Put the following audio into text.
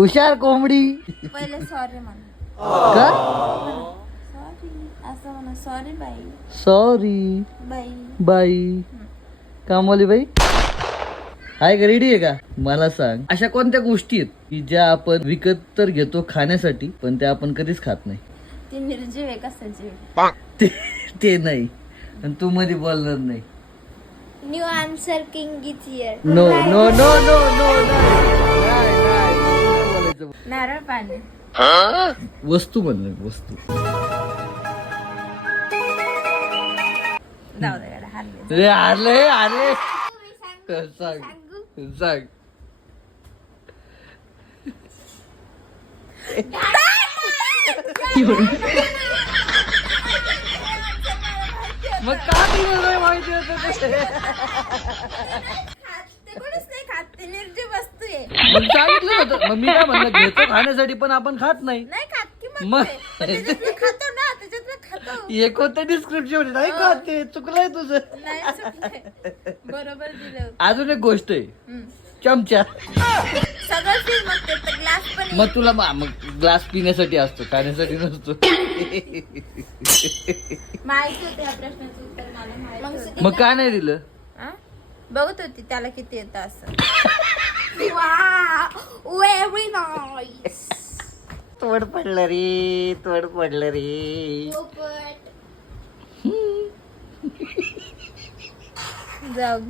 हुशार कोंबडी. पहिले सॉरी म्हणा. का सॉरी असं म्हणा. सॉरी बाई. सॉरी बाई. बाई. कामवाली बाई हाय का, रेडी आहे का? मला सांग, अशा कोणत्या गोष्टी आहेत की ज्या आपण विकत तर घेतो खाण्यासाठी पण त्या आपण कधीच खात नाही? ती निर्जीव आहे का सजीव? ते नाही आणि तू मध्ये बोलणार नाही. New answer king is here. No no no no no बोलायचं. नारळ पाणी. वस्तू म्हणलं, वस्तू. जाऊ दे गड्या, हारले. रे आले आले. सांग सांग. मग का दिलं नाही माहिती होतं ते? ते कोणीच नाही खात. ते निर्जीव वस्तू आहे. मग सांगितलं होतं. मग मी काय म्हणलं, घेतो खाण्यासाठी पण आपण खात नाही. नाही खात की मग? मग ते. पण त्याच्यातलं खातो ना, त्याच्यातलं खातो. हे कोणतं डिस्क्रिप्शन नाही का, ते चुकलंय तुझं. नाही चुकलंय. बरोबर दिलं. अजून एक गोष्ट आहे, हम्म. चमचा. सगळं फील मग ते ग्लास पण आहे. मग तुला मग ग्लास पिण्यासाठी असतो, खाण्यासाठी नसतो. माहिती होतं या प्रश्नाचं उत्तर मला माहिती. मग का नाही दिलं? बघत होती त्याला किती येतं असं. Very nice. तोड पडलं रे, तोड पडलं रे. जाऊ